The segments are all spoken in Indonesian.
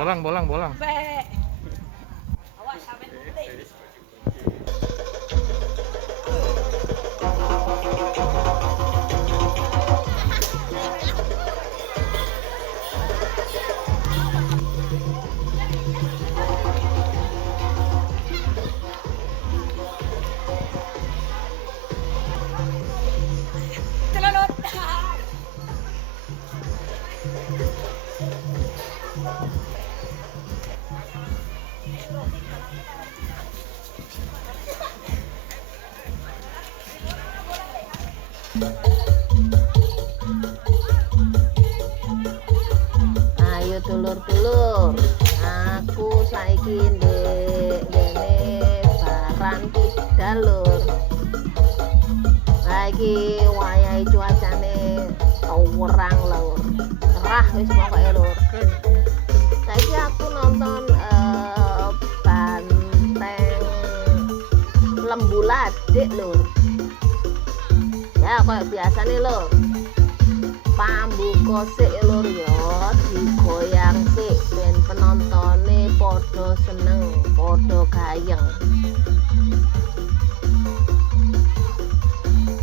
Bolang, bolang, bolang. Awas sampe gede. Celelot. Ayo dulur-dulur, aku saiki ndek dene Baran Kidal lur. Saiki wayahe cuacane terang lur. Cerah wis pokoke lur. Saiki aku nonton Banteng Lembu Ladik lur. Ya kayak biasa nih lur. Pambuka sik lur ya, digoyang sik ben penontone padha seneng, padha gayeng.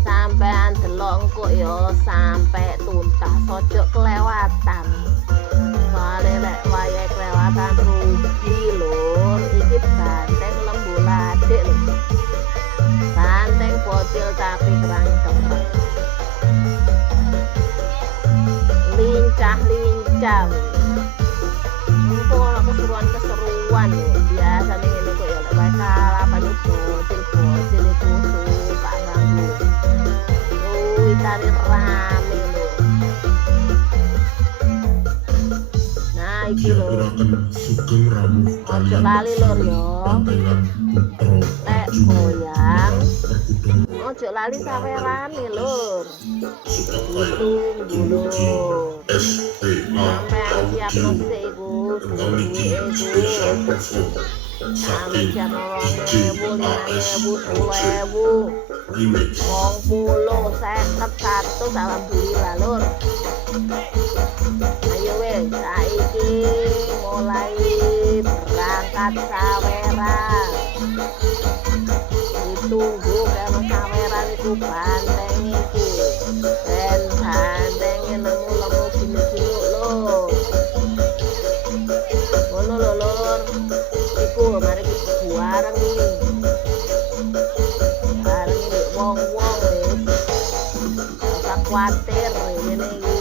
Sampean delok engko ya sampai tuntas, ojo kelewatan. Soale lek wayahe kelewatan rugi lur. Iki Banteng Lembu Ladik lho. Banteng bocil tapi kerang-kerang. Lincah-lincah. Mumpung ana keseruan-keseruan lho. Biasane ngene kok ya lek wae kalapan bocil-bocil iku suka ganggu. Tari rame lho. Nah iki lho. Sugeng rawuh Ojo lali lur ya. Pantengan putra Lek goyang ojo lali sawerane lur. Ditunggu lur. Sampean siap ngesik iku duwe iku. Sampe jam 2000, 5000, 10.000, 20, 50, 100, alhamdulillah lur. Ayo weh, saiki mulai berangkat saweran. Ditunggu karo saweran iku banteng iki. Ben bantenge nemu-nemu gini-gini lho. Ngono lho lur. Iku mari kita bareng iki. Bareng iki wong-wong wis. Ora kuwatir ngene iki.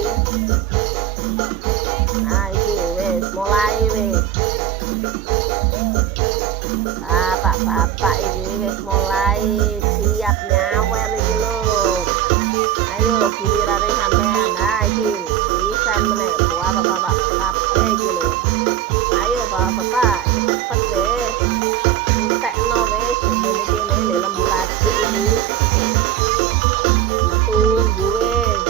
Nah iki wis mulai wis. Bapak-bapak ini wis mulai siap nyawer iki lho. Ayo gilirane sampean. Nah iki bisa meneh buat bapak kabeh iki lho. Ayo bapak-bapak cepet deh. Entekno wis ngene-ngene Lembu Ladik iki. Tunggu wis.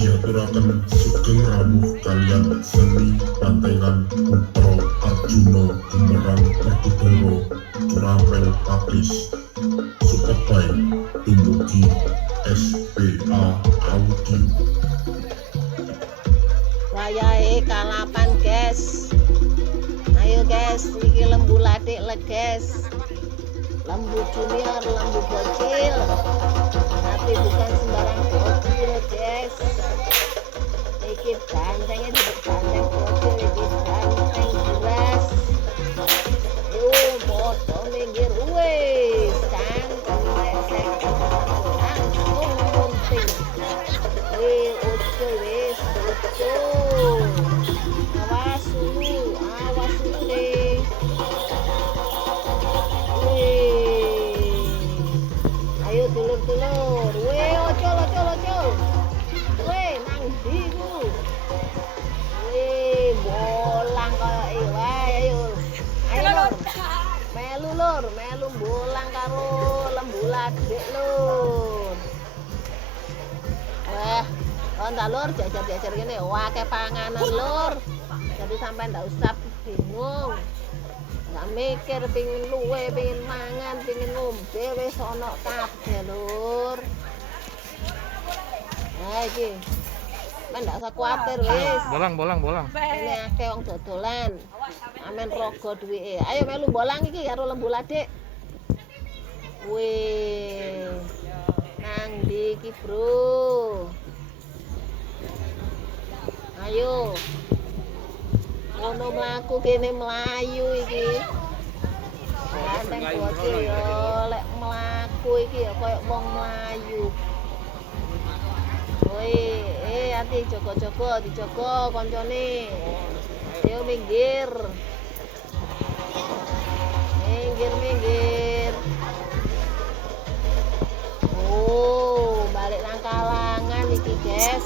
Diaturaken sugeng rawuh kaliyan seni pantengan putra Arjuna Bumerang Werkudara Curapel Papis Sukebai dumugi SPA Audio. Wayahe kalapan guys. Ayo guys, iki Lembu Ladik le guys. Lembu junior, lembu bocil. Tapi bukan sembarang bocil guys. Iki bantengnya di banteng bocil, iki banteng jelas. Yuk, foto minggir wes. Cangkem lesek langsung munting. Wih, ucul wes, ucul. Awas dulu deh. Wih. lur, melu bolang karo lembu ladek lur. Wah, kon ta lur jajar-jajar gini, akeh panganan lur. Jadi sampai ndak usah bingung. Nggak mikir pingin luwe, pingin mangan, pingin ngombe wis ana kabeh lur. Nah iki. Men ndak usah kuwatir wis. Bolang. Ini akeh wong dodolan. Amen rogo duwike. Ayo melu bolang iki karo lembu ladek. Wih. Nang ndi iki, Bro? Ayo. Ono mlaku kene mlayu iki. Gandeng bocil yo lek mlaku iki ya koyo wong mlayu. Woi, hati jogo-jogo, dijogo koncone. Ayo minggir. Minggir. Oh, balik nang kalangan iki, guys.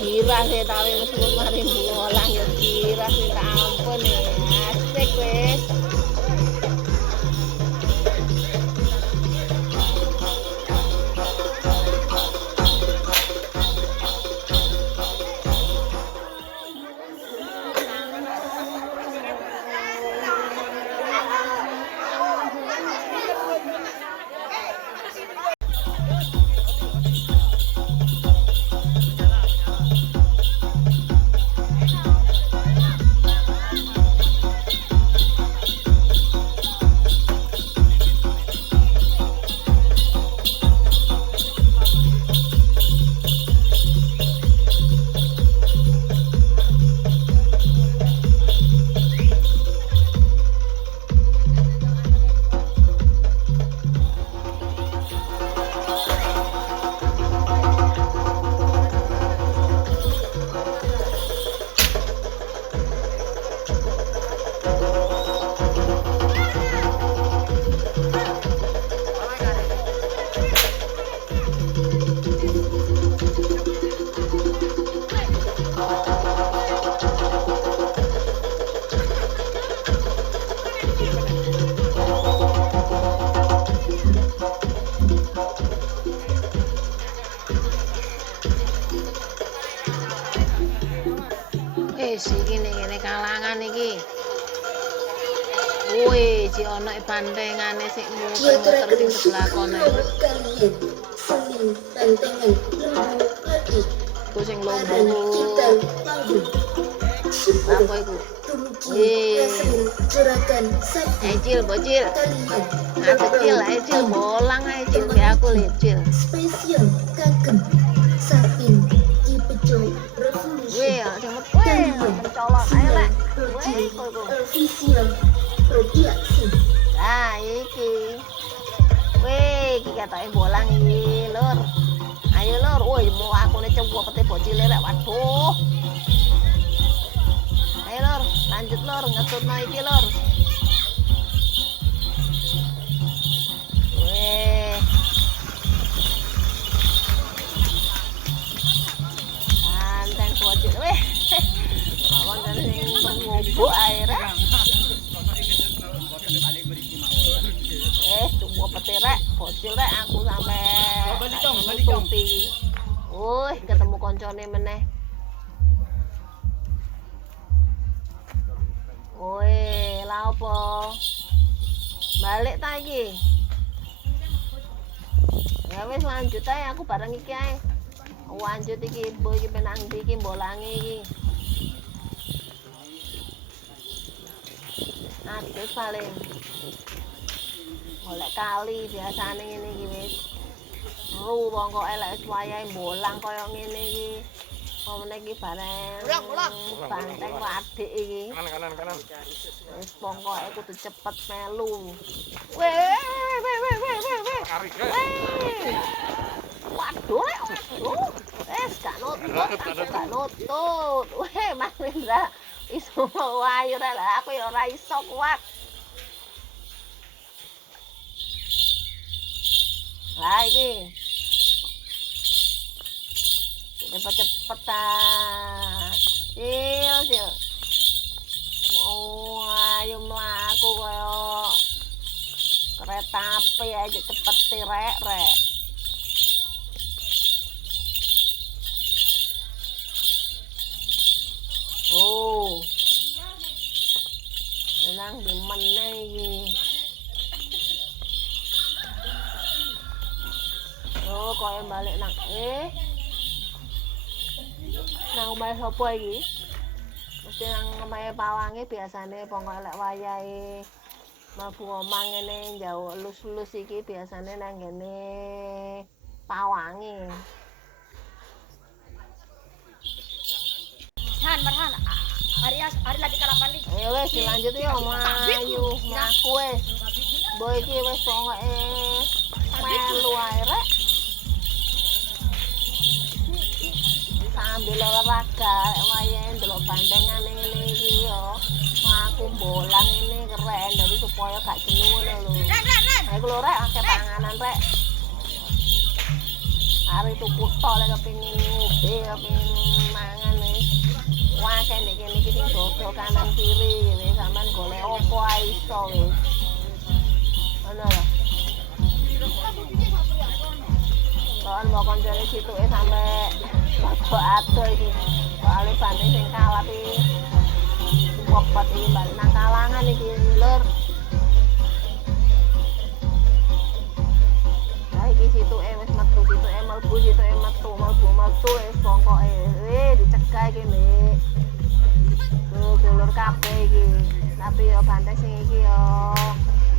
Girah sih tapi meskipun mari bolang ya girah sih tak ampun ya asik wes. Iki ngene kalangan iki. Wih, si ono bandengane sik muter sing sebelah kono. Seni bantengan lembu pagi. Ku sing lombo. Kita panggung. Apa iku? Gerakan satu. Bocil. Kecil, bolang Ecil kayak aku lecil. Spesial kagem saking Kipeco Revolution. Wih, mencolok. Ayo lek. Wih, Official Production. Nah, iki. Wih, iki katoke bolang iki, Lur. Ayo Lur, woi mau aku nek cewek pete bocile rek. Waduh. Ayo Lur, lanjut Lur, ngetutno iki Lur. Wih. Anteng bocil. Wih. Awon dari sing ngobok air. Tunggu pete rek, bocil rek aku sampe Wih, ketemu koncone meneh. Wih, lha opo? Balik ta iki? Ya wis lanjut ae aku bareng iki ae. Lanjut iki, Bo iki penang ndi iki bolange iki. Adus paling. Golek kali biasane ngene iki wis. Ru pokoke lek wis wayahe bolang kaya ngene iki. Omne iki bareng. Ulang. Banteng wadik iki. Kanan. Wis pokoke kudu cepet melu. Weh. Arik. Waduh. Wis gak nutut. Weh, Mas Indra iso wayu lah aku ya ora iso kuat. Lah iki. Cepet-cepet ta. Sil. Oh, ayo mlaku kaya kereta api aja cepet rek. Oh. Nang di mana iki? Oh, kaya balik nang nang omahe sapa iki? Mesti nang omahe pawange biasane pokoke lek wayahe mlebu omah ngene njauh elus-elus iki biasane nang ngene pawange. Marhan. Hari lagi kalapan nih. Ayo wis dilanjut yo mlayu mlaku wis. Mbok iki wis pokoke melu ae rek. Sambil olahraga wayahe ndelok bandengane ngene iki yo. Aku bolang ini keren dari supaya gak jenuh lho. Ayo lho rek akeh panganan rek. Ari tuku tok lek kepengin ngombe kepengin mangan wis. Wah kene iki sing dodo kanan kiri wis sampean golek opo ae iso wis. Ngono lho. Soal mau koncone situke sampe kok ado iki. Soale bandeng sing kalah iki bobot iki balik nang kalangan iki lur. Lah iki situke wis metu situke metu wis pokoke dicegah iki Nek. Dulur kabeh iki. Tapi yo bandeng sing iki yo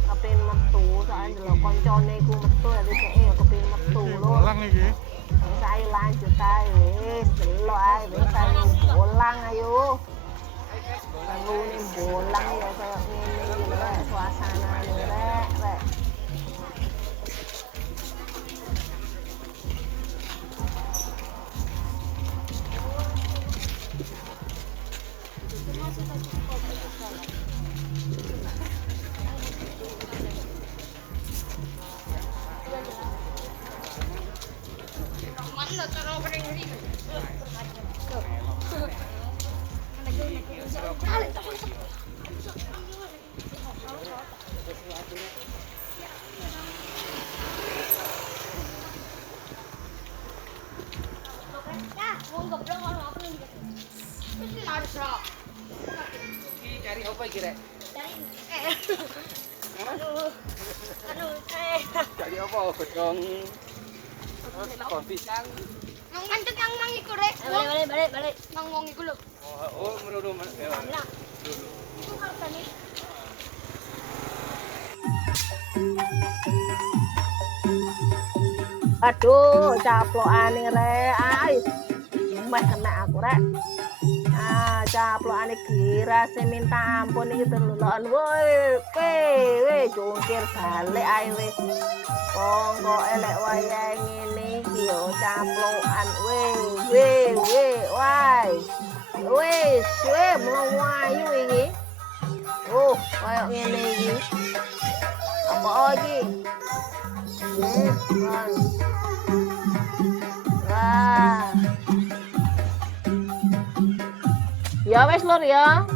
kepin metu soalnya ndelok koncone iku metu dadi dhek yo kepin metu lho. Bolang iki. Wis ayo lanjut ae wis delok ae wis ayo bolang ayo. Nangune bolang ya kaya ngene iki lho suasanane rek. Cari apa iki rek? Cari apa godhong? Kon pisang. Nang mandeg yang mang iku rek. Balik. Nang wong iku lho. Oh, merono. Aduh, caplokane rek. Ais. Meh kena aku rek. Caplokane girase minta ampun iki terlelon. Woi, jungkir balik ae wis. Pokoke lek wayahe ngene iki yo caplokan. Wai. Wis, mlayu iki. Oh, koyo ngene iki. Apa iki? Wah. Ya wis lur ya.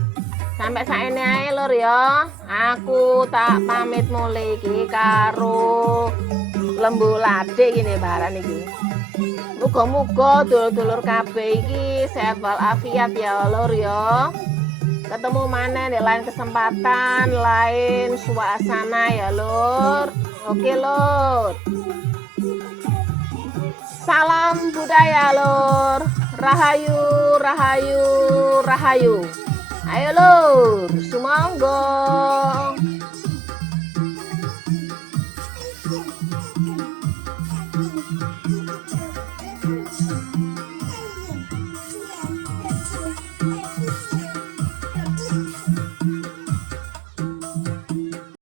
Sampai saene ae lur ya. Aku tak pamit mulai iki karo Lembu Lade gini baran iki. Muga-muga dulur-dulur kabeh iki sehat walafiat ya lur ya. Ketemu mana di lain kesempatan, lain suasana ya lur. Oke lur. Salam budaya lur. Rahayu. Ayo lur, sumangga.